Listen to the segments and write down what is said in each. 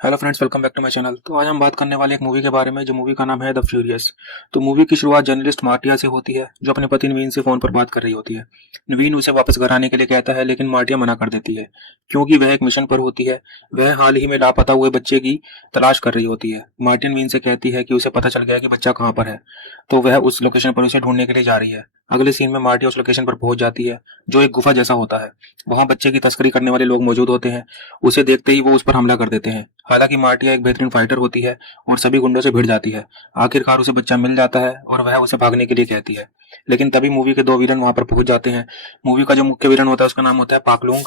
Hello friends, welcome back to my channel. तो आज हम बात करने वाले एक मूवी के बारे में, जो मूवी का नाम है द फ्यूरियस। तो मूवी की शुरुआत जर्नलिस्ट मार्टिया से होती है, जो अपने पति नवीन से फोन पर बात कर रही होती है। नवीन उसे वापस घर आने के लिए कहता है, लेकिन मार्टिया मना कर देती है क्योंकि वह एक मिशन पर होती है। वह हाल ही में लापता हुए बच्चे की तलाश कर रही होती है। मार्टिया नवीन से कहती है कि उसे पता चल गया कि बच्चा कहाँ पर है, तो वह उस लोकेशन पर उसे ढूंढने के लिए जा रही है। अगले सीन में मार्टिया उस लोकेशन पर पहुंच जाती है, जो एक गुफा जैसा होता है। वहां बच्चे की तस्करी करने वाले लोग मौजूद होते हैं। उसे देखते ही वो उस पर हमला कर देते हैं। हालांकि मार्टिया एक बेहतरीन फाइटर होती है और सभी गुंडों से भिड़ जाती है। आखिरकार उसे बच्चा मिल जाता है और वह उसे भागने के लिए कहती है। लेकिन तभी मूवी के दो विलन वहां पर पहुंच जाते हैं। मूवी का जो मुख्य विलन होता है उसका नाम होता है पाकलुंग,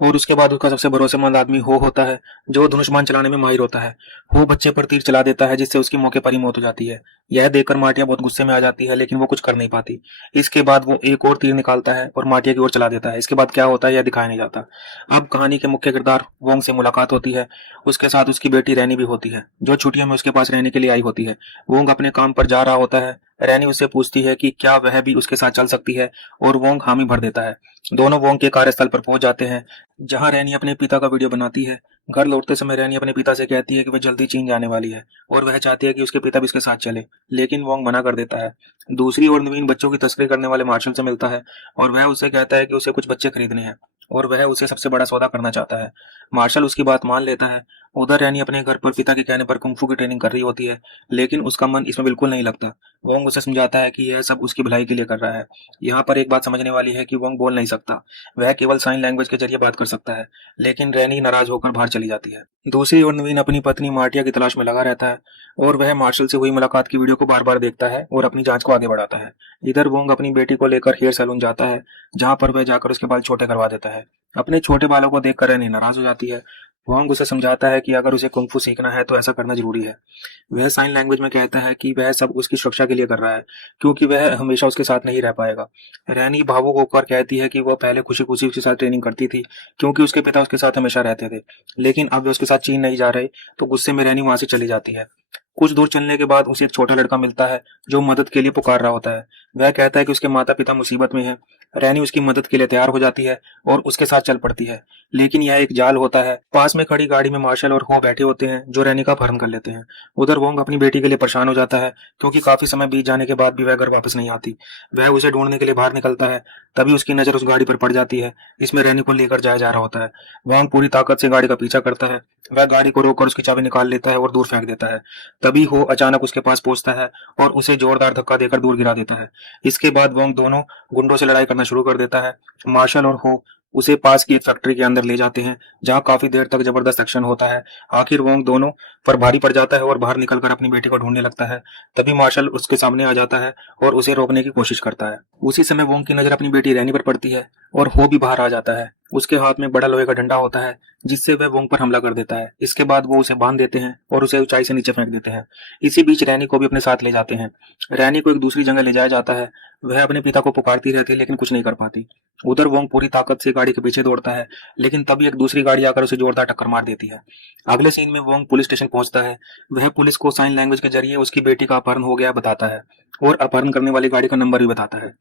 और उसके बाद उसका सबसे भरोसेमंद आदमी हो होता है, जो धनुष्मान चलाने में माहिर होता है। हो बच्चे पर तीर चला देता है, जिससे उसकी मौके पर ही मौत हो जाती है। यह देखकर मार्टिया बहुत गुस्से में आ जाती है, लेकिन वो कुछ कर नहीं पाती। इसके बाद वो एक और तीर निकालता है और मार्टिया की ओर चला देता है। इसके बाद क्या होता है यह दिखाया नहीं जाता। अब कहानी के मुख्य किरदार वोंग से मुलाकात होती है। उसके साथ उसकी बेटी रैनी भी होती है, जो छुट्टियों में उसके पास रहने के लिए आई होती है। वोंग अपने काम पर जा रहा होता है। रैनी उससे पूछती है कि क्या वह भी उसके साथ चल सकती है, और वोंग हामी भर देता है। दोनों वोंग के कार्यस्थल पर पहुंच जाते हैं, जहां रैनी अपने पिता का वीडियो बनाती है। घर लौटते समय रैनी अपने पिता से कहती है कि वह जल्दी चीन जाने वाली है और वह चाहती है कि उसके पिता भी उसके साथ चले, लेकिन वोंग मना कर देता है। दूसरी ओर नवीन बच्चों की तस्करी करने वाले मार्शल से मिलता है और वह उससे कहता है कि उसे कुछ बच्चे खरीदने हैं और वह उसे सबसे बड़ा सौदा करना चाहता है। मार्शल उसकी बात मान लेता है। उधर रैनी अपने घर पर पिता के कहने पर कुंफू की ट्रेनिंग कर रही होती है, लेकिन उसका मन इसमें बिल्कुल नहीं लगता। वोंग उसे समझाता है कि यह सब उसकी भलाई के लिए कर रहा है। यहाँ पर एक बात समझने वाली है कि वोंग बोल नहीं सकता, वह केवल साइन लैंग्वेज के जरिए बात कर सकता है। लेकिन रैनी नाराज होकर बाहर चली जाती है। दूसरी ओर नवीन अपनी पत्नी मार्टिया की तलाश में लगा रहता है, और वह मार्शल से हुई मुलाकात की वीडियो को बार बार देखता है और अपनी जांच को आगे बढ़ाता है। इधर वोंग अपनी बेटी को लेकर हेयर सैलून जाता है, जहां पर वह जाकर उसके बाल छोटे करवा देता है। अपने छोटे बालों को देखकर रैनी नाराज हो जाती है। वोंग उसे समझाता है कि अगर उसे कुंफू सीखना है तो ऐसा करना जरूरी है। वह साइन लैंग्वेज में कहता है कि वह सब उसकी सुरक्षा के लिए कर रहा है, क्योंकि वह हमेशा उसके साथ नहीं रह पाएगा। रैनी भावुक होकर कहती है कि वह पहले खुशी खुशी उसके साथ ट्रेनिंग करती थी, क्योंकि उसके पिता उसके साथ हमेशा रहते थे। लेकिन अब वे उसके साथ चीन नहीं जा रहे, तो गुस्से में रैनी वहां से चली जाती है। कुछ दूर चलने के बाद उसे एक छोटा लड़का मिलता है, जो मदद के लिए पुकार रहा होता है। वह कहता है कि उसके माता पिता मुसीबत में हैं। रैनी उसकी मदद के लिए तैयार हो जाती है और उसके साथ चल पड़ती है, लेकिन यह एक जाल होता है। पास में खड़ी गाड़ी में मार्शल और हो बैठे होते हैं, जो रैनी का अपहरण कर लेते हैं। उधर वोंग अपनी बेटी के लिए परेशान हो जाता है, क्योंकि काफी समय बीत जाने के बाद भी वह घर वापस नहीं आती। वह उसे ढूंढने के लिए बाहर निकलता है। तभी उसकी नजर उस गाड़ी पर पड़ जाती है, जिसमें रैनी को लेकर जाया जा रहा होता है। वोंग पूरी ताकत से गाड़ी का पीछा करता है। वह गाड़ी को रोककर उसकी चाबी निकाल लेता है और दूर फेंक देता है। तभी हो अचानक उसके पास पहुंचता है और उसे जोरदार धक्का देकर दूर गिरा देता है। इसके बाद वोंग दोनों गुंडों से लड़ाई करना शुरू कर देता है। मार्शल और हो उसे पास की एक फैक्ट्री के अंदर ले जाते हैं, जहां काफी देर तक जबरदस्त एक्शन होता है। आखिर वोंग दोनों पर भारी पड़ जाता है और बाहर निकलकर अपनी बेटी को ढूंढने लगता है। तभी मार्शल उसके सामने आ जाता है और उसे रोकने की कोशिश करता है। उसी समय वोंग की नजर अपनी बेटी रैनी पर पड़ती है और हो भी बाहर आ जाता है। उसके हाथ में बड़ा लोहे का डंडा होता है, जिससे वह वोंग पर हमला कर देता है। इसके बाद वो उसे बांध देते हैं और उसे ऊंचाई से नीचे फेंक देते हैं। इसी बीच रैनी को भी अपने साथ ले जाते हैं। रैनी को एक दूसरी जगह ले जाया जाता है। वह अपने पिता को पुकारती रहती है, लेकिन कुछ नहीं कर पाती। उधर वोंग पूरी ताकत से गाड़ी के पीछे दौड़ता है, लेकिन तभी एक दूसरी गाड़ी आकर उसे जोरदार टक्कर मार देती है। अगले सीन में वोंग पुलिस स्टेशन पहुंचता है। वह पुलिस को साइन लैंग्वेज के जरिए उसकी बेटी का अपहरण हो गया बताता है, और अपहरण करने वाली गाड़ी का नंबर भी बताता है।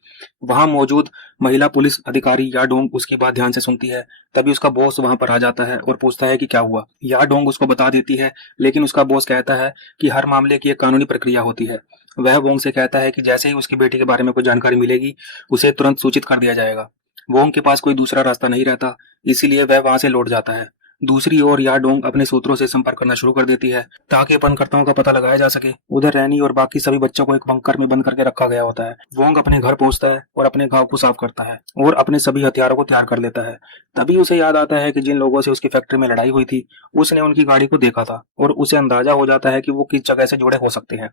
वहां मौजूद महिला पुलिस अधिकारी याडोंग उसकी बात ध्यान से सुनती है। तभी उसका बॉस वहां पर आ जाता है और पूछता है कि क्या हुआ। याडोंग उसको बता देती है, लेकिन उसका बॉस कहता है कि हर मामले की एक कानूनी प्रक्रिया होती है। वह वोंग से कहता है कि जैसे ही उसकी बेटी के बारे में कोई जानकारी मिलेगी, उसे तुरंत सूचित कर दिया जाएगा। वोंग के पास कोई दूसरा रास्ता नहीं रहता, इसीलिए वह वहां से लौट जाता है। दूसरी ओर याडोंग अपने सूत्रों से संपर्क करना शुरू कर देती है, ताकि अपहरणकर्ताओं का पता लगाया जा सके। उधर रैनी और बाकी सभी बच्चों को एक बंकर में बंद करके रखा गया होता है। वोंग अपने घर पहुंचता है और अपने घाव को साफ करता है और अपने सभी हथियारों को तैयार कर लेता है। तभी उसे याद आता है कि जिन लोगों से उसकी फैक्ट्री में लड़ाई हुई थी, उसने उनकी गाड़ी को देखा था, और उसे अंदाजा हो जाता है कि वो किस जगह से जुड़े हो सकते हैं।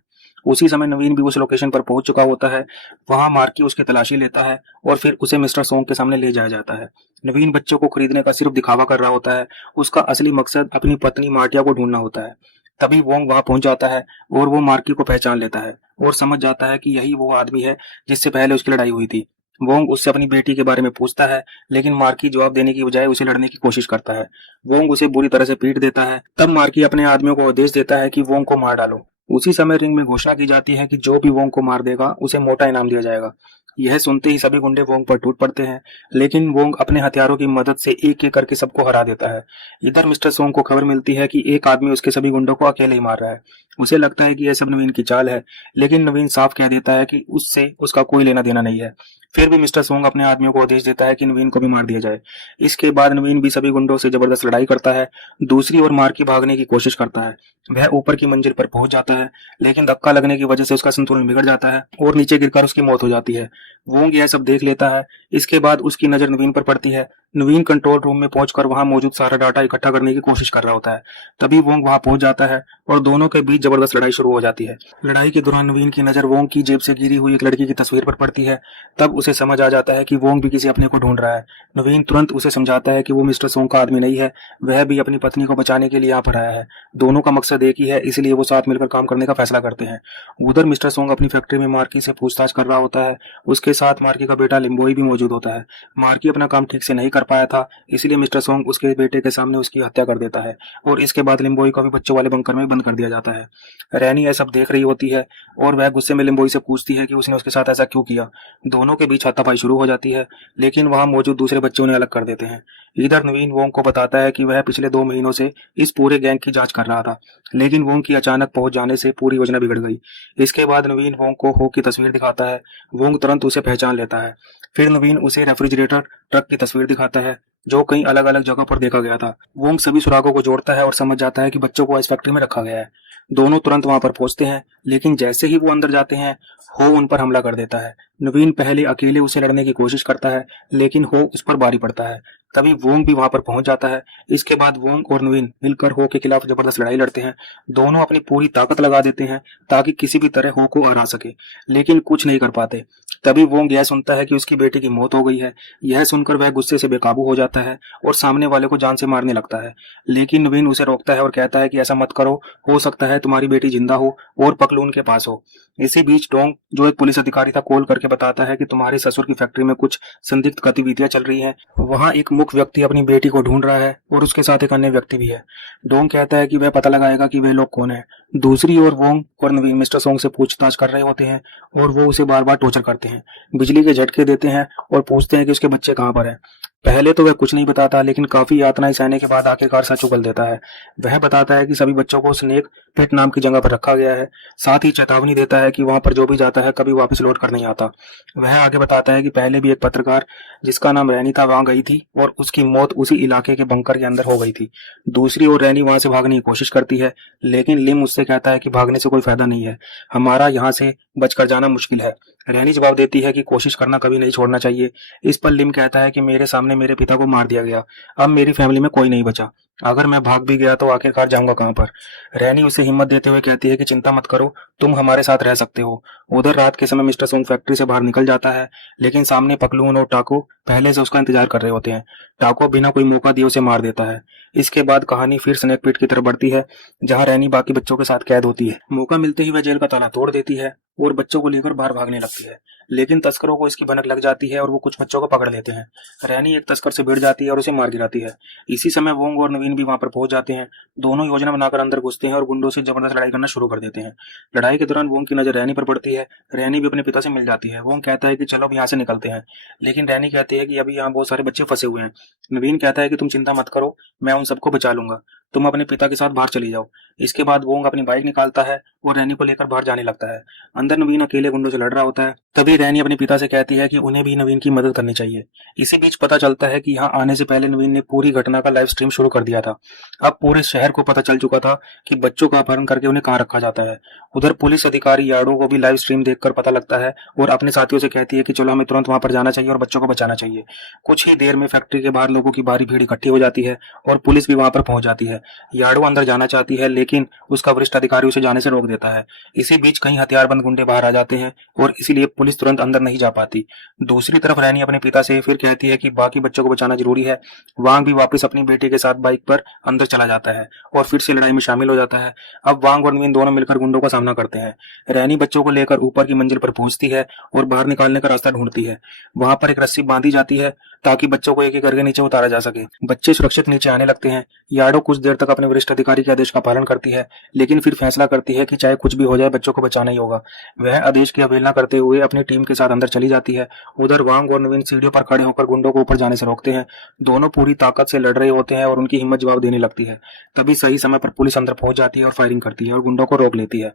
उसी समय नवीन भी उस लोकेशन पर पहुंच चुका होता है। वहां मार्की उसकी तलाशी लेता है और फिर उसे मिस्टर सोंग के सामने ले जाया जाता है। नवीन बच्चों को खरीदने का सिर्फ दिखावा कर रहा होता है। उसका असली मकसद अपनी पत्नी मार्टिया को ढूंढना होता है। तभी वोंग वहां पहुंच जाता है और वो मार्की को पहचान लेता है और समझ जाता है कि यही वो आदमी है जिससे पहले उसकी लड़ाई हुई थी। वोंग उससे अपनी बेटी के बारे में पूछता है, लेकिन मार्की जवाब देने की बजाय उसे लड़ने की कोशिश करता है। वोंग उसे बुरी तरह से पीट देता है। तब मार्की अपने आदमियों को आदेश देता है कि वोंग को मार डालो। उसी समय रिंग में घोषणा की जाती है कि जो भी वोंग को मार देगा उसे मोटा इनाम दिया जाएगा। यह सुनते ही सभी गुंडे वोंग पर टूट पड़ते हैं, लेकिन वोंग अपने हथियारों की मदद से एक एक करके सबको हरा देता है। इधर मिस्टर सोंग को खबर मिलती है कि एक आदमी उसके सभी गुंडों को अकेले ही मार रहा है। उसे लगता है कि यह सब नवीन की चाल है, लेकिन नवीन साफ कह देता है कि उससे उसका कोई लेना देना नहीं है। फिर भी मिस्टर सोंग अपने आदमियों को आदेश देता है कि नवीन को भी मार दिया जाए। इसके बाद नवीन भी सभी गुंडों से जबरदस्त लड़ाई करता है। दूसरी ओर मार्की भागने की कोशिश करता है। वह ऊपर की मंजिल पर पहुंच जाता है, लेकिन धक्का लगने की वजह से उसका संतुलन बिगड़ जाता है और नीचे गिरकर उसकी मौत हो जाती है। वोंग यह सब देख लेता है। इसके बाद उसकी नजर नवीन पर पड़ती है। नवीन कंट्रोल रूम में पहुंचकर वहां मौजूद सारा डाटा इकट्ठा करने की कोशिश कर रहा होता है। तभी वोंग वहां पहुंच जाता है और दोनों के बीच जबरदस्त लड़ाई शुरू हो जाती है। लड़ाई के दौरान नवीन की नजर वोंग की जेब से गिरी हुई एक लड़की की तस्वीर पर पड़ती है। तब उसे समझ आ जाता है कि वोंग भी किसी अपने को ढूंढ रहा है। नवीन तुरंत उसे समझाता है कि वो मिस्टर सोंग का आदमी नहीं है, वह भी अपनी पत्नी को बचाने के लिए यहाँ पर आया है। दोनों का मकसद एक ही है, इसलिए वो साथ मिलकर काम करने का फैसला करते हैं। उधर मिस्टर सोंग अपनी फैक्ट्री में मार्की से पूछताछ कर रहा होता है। उसके साथ मार्की का बेटा लिम्बोई भी मौजूद होता है। मार्की अपना काम ठीक से नहीं कर पाया था, इसलिए मिस्टर सोंग उसके बेटे के सामने उसकी हत्या कर देता है और इसके बाद लिम्बोई को भी बच्चों वाले बंकर में बंद कर दिया जाता है। रैनी यह सब देख रही होती है और वह गुस्से में लिम्बोई से पूछती है कि उसने उसके साथ ऐसा क्यों किया। दोनों के बीच हाथापाई शुरू हो जाती है, लेकिन वहां मौजूद दूसरे बच्चे उन्हें अलग कर देते हैं। इधर नवीन वोंग को बताता है कि वह पिछले 2 महीनों से इस पूरे गैंग की जांच कर रहा था, लेकिन वोंग की अचानक पहुंच जाने से पूरी योजना बिगड़ गई। इसके बाद नवीन वोंग को हो की तस्वीर दिखाता है। वोंग तुरंत उसे पहचान लेता है। फिर नवीन उसे रेफ्रिजरेटर ट्रक की तस्वीर दिखाता है, जो कई अलग अलग जगह पर देखा गया था। वोंग सभी सुरागों को जोड़ता है और समझ जाता है कि बच्चों को इस फैक्ट्री में रखा गया है। दोनों तुरंत वहां पर पहुंचते हैं, लेकिन जैसे ही वो अंदर जाते हैं, हो उन पर हमला कर देता है। नवीन पहले अकेले उसे लड़ने की कोशिश करता है, लेकिन हो उस पर भारी पड़ता है। तभी वोंग भी वहां पर पहुंच जाता है। इसके बाद वोंग और नवीन मिलकर हो के खिलाफ जबरदस्त लड़ाई लड़ते हैं। दोनों अपनी पूरी ताकत लगा देते हैं ताकि किसी भी तरह हो को हरा सके, लेकिन कुछ नहीं कर पाते। तभी वोंग यह सुनता है कि उसकी बेटी की मौत हो गई है। यह सुनकर वह गुस्से से बेकाबू हो जाता है और सामने वाले को जान से मारने लगता है, लेकिन नवीन उसे रोकता है और कहता है कि ऐसा मत करो, हो सकता है तुम्हारी बेटी जिंदा हो और पकलून के पास हो। इसी बीच डोंग, जो एक पुलिस अधिकारी था, कॉल करके बताता है कि तुम्हारे ससुर की फैक्ट्री में कुछ संदिग्ध गतिविधियां चल रही हैं। वहां एक मुख्य व्यक्ति अपनी बेटी को ढूंढ रहा है और उसके साथ एक अन्य व्यक्ति भी है। डोंग कहता है कि वह पता लगाएगा कि वे लोग कौन है। दूसरी ओर वोंग और नवीन मिस्टर सोंग से पूछताछ कर रहे होते हैं और वो उसे बार बार टॉर्चर करते हैं, बिजली के झटके देते हैं और पूछते हैं कि उसके बच्चे कहाँ पर हैं। पहले तो वह कुछ नहीं बताता, लेकिन काफी यातनाएं सहने के बाद आखिरकार सच उगल देता है। वह बताता है कि सभी बच्चों को स्नेक पेट नाम की जगह पर रखा गया है। साथ ही चेतावनी देता है कि वहां पर जो भी जाता है कभी वापस लौट कर नहीं आता। वह आगे बताता है कि पहले भी एक पत्रकार जिसका नाम रैनी था वहां गई थी और उसकी मौत उसी इलाके के बंकर के अंदर हो गई थी। दूसरी ओर रैनी वहां से भागने की कोशिश करती है, लेकिन लिम उससे कहता है कि भागने से कोई फायदा नहीं है, हमारा यहाँ से बचकर जाना मुश्किल है। रैनी जवाब देती है कि कोशिश करना कभी नहीं छोड़ना चाहिए। इस पर लिम कहता है कि मेरे सामने मेरे पिता को मार दिया गया, अब मेरी फैमिली में कोई नहीं बचा, अगर मैं भाग भी गया तो आखिरकार जाऊंगा कहां पर। रैनी उसे हिम्मत देते हुए कहती है कि चिंता मत करो, तुम हमारे साथ रह सकते हो। उधर रात के समय मिस्टर सोंग फैक्ट्री से बाहर निकल जाता है, लेकिन सामने पकलून और टाको पहले से उसका इंतजार कर रहे होते हैं। टाको बिना कोई मौका दिए उसे मार देता है। इसके बाद कहानी फिर स्नेक पिट की तरफ बढ़ती है, जहां रैनी बाकी बच्चों के साथ कैद होती है। मौका मिलते ही वह जेल का ताला तोड़ देती है और बच्चों को लेकर बाहर भागने लगती है, लेकिन तस्करों को इसकी भनक लग जाती है और वो कुछ बच्चों को पकड़ लेते हैं। रैनी एक तस्कर से भिड़ जाती है और उसे मार गिराती है। इसी समय वोंग और नवीन भी वहां पर पहुंच जाते हैं। दोनों योजना बनाकर अंदर घुसते हैं और गुंडों से जबरदस्त लड़ाई करना शुरू कर देते हैं। लड़ाई के दौरान वोंग की नजर रैनी पर पड़ती है। रैनी भी अपने पिता से मिल जाती है। वोंग कहता है कि चलो अब यहाँ से निकलते हैं, लेकिन रैनी कहती है कि अभी यहाँ बहुत सारे बच्चे फंसे हुए हैं। नवीन कहता है कि तुम चिंता मत करो, मैं उन सबको बचा लूंगा, तुम अपने पिता के साथ बाहर चली जाओ। इसके बाद वोंग अपनी बाइक निकालता है और रैनी को लेकर बाहर जाने लगता है। अंदर नवीन अकेले गुंडों से लड़ रहा होता है। तभी रैनी अपने पिता से कहती है कि उन्हें भी नवीन की मदद करनी चाहिए। इसी बीच पता चलता है कि यहाँ आने से पहले नवीन ने पूरी घटना का लाइव स्ट्रीम शुरू कर दिया था। अब पूरे शहर को पता चल चुका था कि बच्चों का अपहरण करके उन्हें कहाँ रखा जाता है। उधर पुलिस अधिकारी याडो को भी लाइव स्ट्रीम देखकर पता लगता है और अपने साथियों से कहती है कि चलो हमें तुरंत वहां पर जाना चाहिए और बच्चों को बचाना चाहिए। कुछ ही देर में फैक्ट्री के बाहर लोगों की भारी भीड़ इकट्ठी हो जाती है और पुलिस भी वहां पर पहुंच जाती है। याडो अंदर जाना चाहती है, लेकिन उसका वरिष्ठ अधिकारी उसे जाने से रोक देता है। इसी बीच कई हथियारबंद गुंडे बाहर आ जाते हैं और इसीलिए पुलिस तुरंत अंदर नहीं जा पाती। दूसरी तरफ रैनी अपने पिता से फिर कहती है कि बाकी बच्चों को बचाना जरूरी है। वांग भी वापस अपनी बेटी के साथ बाइक पर अंदर चला जाता है और फिर से लड़ाई में शामिल हो जाता है। अब वांग और नवीन दोनों मिलकर गुंडों का सामना करते हैं। रैनी बच्चों को लेकर ऊपर की मंजिल पर पहुंचती है और बाहर निकालने का रास्ता ढूंढती है। वहां पर एक रस्सी बांधी जाती है। ताकि बच्चों को एक एक करके नीचे उतारा जा सके। बच्चे सुरक्षित नीचे आने लगते हैं। याडो कुछ देर तक अपने वरिष्ठ अधिकारी के आदेश का पालन करती है, लेकिन फिर फैसला करती है कि चाहे कुछ भी हो जाए बच्चों को बचाना ही होगा। वह आदेश की अवहेलना करते हुए अपनी टीम के साथ अंदर चली जाती है। उधर वांग और नवीन सीढ़ियों पर खड़े होकर गुंडों को ऊपर जाने से रोकते हैं। दोनों पूरी ताकत से लड़ रहे होते हैं और उनकी हिम्मत जवाब देने लगती है। तभी सही समय पर पुलिस अंदर पहुंच जाती है और फायरिंग करती है और गुंडों को रोक लेती है।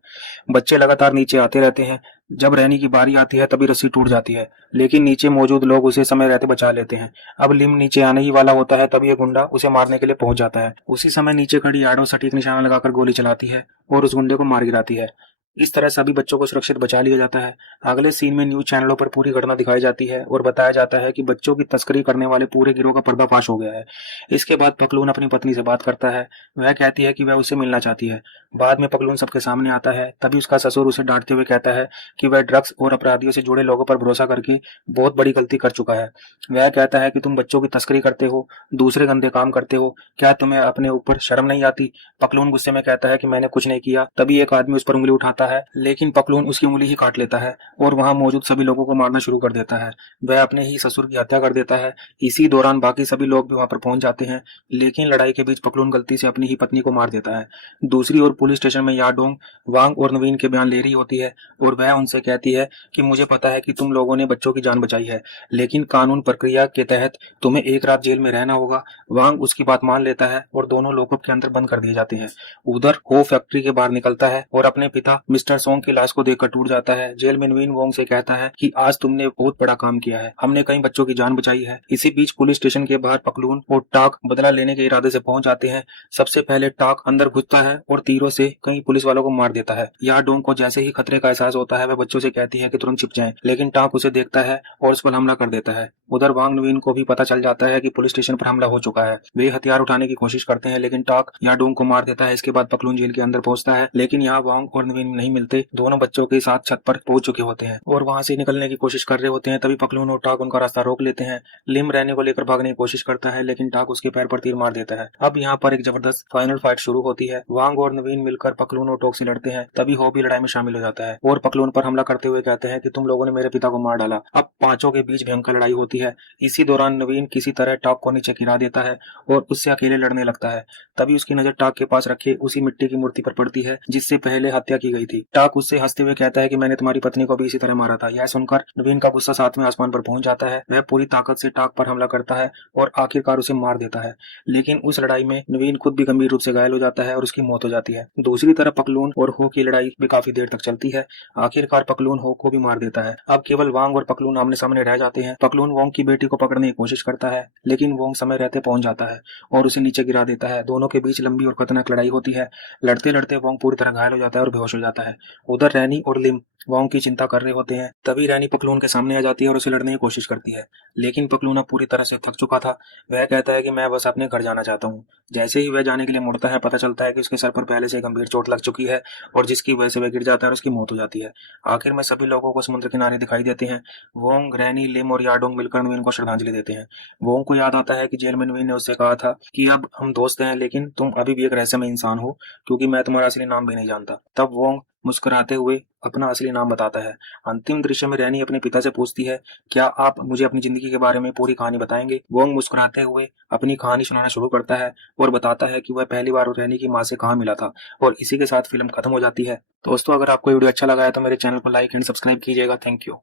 बच्चे लगातार नीचे आते रहते हैं। जब रैनी की बारी आती है तभी रस्सी टूट जाती है, लेकिन नीचे मौजूद लोग उसे समय रहते बचा लेते हैं। अब लिम नीचे आने ही वाला होता है तभी ये गुंडा उसे मारने के लिए पहुंच जाता है। उसी समय नीचे खड़ी याडो सटीक निशाना लगाकर गोली चलाती है और उस गुंडे को मार गिराती है। इस तरह सभी बच्चों को सुरक्षित बचा लिया जाता है। अगले सीन में न्यूज चैनलों पर पूरी घटना दिखाई जाती है और बताया जाता है कि बच्चों की तस्करी करने वाले पूरे गिरोह का पर्दाफाश हो गया है। इसके बाद पकलून अपनी पत्नी से बात करता है। वह कहती है कि वह उससे मिलना चाहती है। बाद में पकलून सबके सामने आता है। तभी उसका ससुर उसे डांटते हुए कहता है कि वह ड्रग्स और अपराधियों से जुड़े लोगों पर भरोसा करके बहुत बड़ी गलती कर चुका है। वह कहता है कि तुम बच्चों की तस्करी करते हो, दूसरे गंदे काम करते हो, क्या तुम्हें अपने ऊपर शर्म नहीं आती? पकलून गुस्से में कहता है कि मैंने कुछ नहीं किया। तभी एक आदमी उस पर उंगली उठाता है, लेकिन पकलून उसकी उंगली ही काट लेता है और वहां मौजूद सभी लोगों को मारना शुरू कर देता है। वह अपने ही ससुर की हत्या कर देता है। इसी दौरान बाकी सभी लोग भी वहां पर पहुंच जाते हैं, लेकिन लड़ाई के बीच पकलून गलती से अपनी ही पत्नी को मार देता है। दूसरी ओर पुलिस स्टेशन में याडोंग वांग और नवीन के बयान ले रही होती है और वह उनसे कहती है कि मुझे पता है कि तुम लोगों ने बच्चों की जान बचाई है, लेकिन कानून प्रक्रिया के तहत तुम्हें एक रात जेल में रहना होगा। वांग उसकी बात मान लेता है और दोनों लोगों के अंदर बंद कर दिए जाते हैं। उधर हो फैक्ट्री के बाहर निकलता है और अपने पिता मिस्टर सोंग की लाश को देखकर टूट जाता है। जेल में नवीन वोंग से कहता है कि आज तुमने बहुत बड़ा काम किया है, हमने कई बच्चों की जान बचाई है। इसी बीच पुलिस स्टेशन के बाहर पकलून और टाक बदला लेने के इरादे से पहुंच जाते हैं। सबसे पहले टाक अंदर घुसता है और तीरों से कई पुलिस वालों को मार देता है। याडोंग को जैसे ही खतरे का एहसास होता है वह बच्चों से कहती है कि तुरंत छिप जाएं, लेकिन टाक उसे देखता है और उस पर हमला कर देता है। उधर वांग नवीन को भी पता चल जाता है कि पुलिस स्टेशन पर हमला हो चुका है। वे हथियार उठाने की कोशिश करते हैं, लेकिन टाक याडोंग को मार देता है। इसके बाद पकलून जेल के अंदर पहुंचता है, लेकिन यहाँ वांग और नवीन नहीं मिलते। दोनों बच्चों के साथ छत पर पहुंच चुके होते हैं और वहां से निकलने की कोशिश कर रहे होते हैं। तभी पकलून और टाक उनका रास्ता रोक लेते हैं। लिम रहने को लेकर भागने की कोशिश करता है, लेकिन टाक उसके पैर पर तीर मार देता है। अब यहाँ पर एक जबरदस्त फाइनल फाइट शुरू होती है। वांग और नवीन मिलकर पकलून और टोक से लड़ते हैं। तभी हो भी लड़ाई में शामिल हो जाता है और पकलून पर हमला करते हुए कहते हैं कि तुम लोगों ने मेरे पिता को मार डाला। अब पांचों के बीच भयंकर लड़ाई होती है। इसी दौरान नवीन किसी तरह टाक को नीचे गिरा देता है और उससे अकेले लड़ने लगता है। तभी उसकी नजर टाक के पास रखे उसी मिट्टी की मूर्ति पर पड़ती है जिससे पहले हत्या की गई थी। टाक उससे हंसते हुए कहता है कि मैंने तुम्हारी पत्नी को भी इसी तरह मारा था। यह सुनकर नवीन का गुस्सा सातवें आसमान पर पहुंच जाता है। वह पूरी ताकत से टाक पर हमला करता है और आखिरकार उसे मार देता है, लेकिन उस लड़ाई में नवीन खुद भी गंभीर रूप से घायल हो जाता है और उसकी मौत हो जाती है। दूसरी तरफ पकलून और हो की लड़ाई भी काफी देर तक चलती है। आखिरकार पकलून हो को भी मार देता है। अब केवल वांग और पकलून आमने सामने रह जाते हैं। पकलून वोंग की बेटी को पकड़ने की कोशिश करता है, लेकिन वोंग समय रहते पहुंच जाता है और उसे नीचे गिरा देता है। दोनों के बीच लंबी और खतरनाक लड़ाई होती है। लड़ते लड़ते वोंग पूरी तरह घायल हो जाता है और बेहोश हो जाता है। उधर रैनी और लिम वोंग की चिंता कर रहे होते हैं। तभी रैनी पकलून के सामने आ जाती है और उसे लड़ने की कोशिश करती है, लेकिन पकलून अब पूरी तरह से थक चुका था। वह कहता है कि मैं बस अपने घर जाना चाहता हूँ। जैसे ही वह जाने के लिए मुड़ता है, पता चलता है कि उसके सर पर पहले से गंभीर चोट लग चुकी है और जिसकी वजह से वह गिर जाता है और उसकी मौत हो जाती है। आखिर में सभी लोगों को समुद्र किनारे दिखाई देते हैं। वोंग, रैनी, लिम और याडोंग मिलकर नवीन को श्रद्धांजलि देते हैं। वोंग को याद आता है कि जेल में नवीन ने उससे कहा था कि अब हम दोस्त हैं, लेकिन तुम अभी भी एक रहस्यमय इंसान हो, क्योंकि मैं तुम्हारा असली नाम भी नहीं जानता। तब वोंग मुस्कुराते हुए अपना असली नाम बताता है। अंतिम दृश्य में रैनी अपने पिता से पूछती है, क्या आप मुझे अपनी जिंदगी के बारे में पूरी कहानी बताएंगे? वोंग मुस्कुराते हुए अपनी कहानी सुनाना शुरू करता है और बताता है कि वह पहली बार रैनी की माँ से कहाँ मिला था, और इसी के साथ फिल्म खत्म हो जाती है। दोस्तों, अगर आपको वीडियो अच्छा लगा है तो मेरे चैनल को लाइक एंड सब्सक्राइब कीजिएगा। Thank you.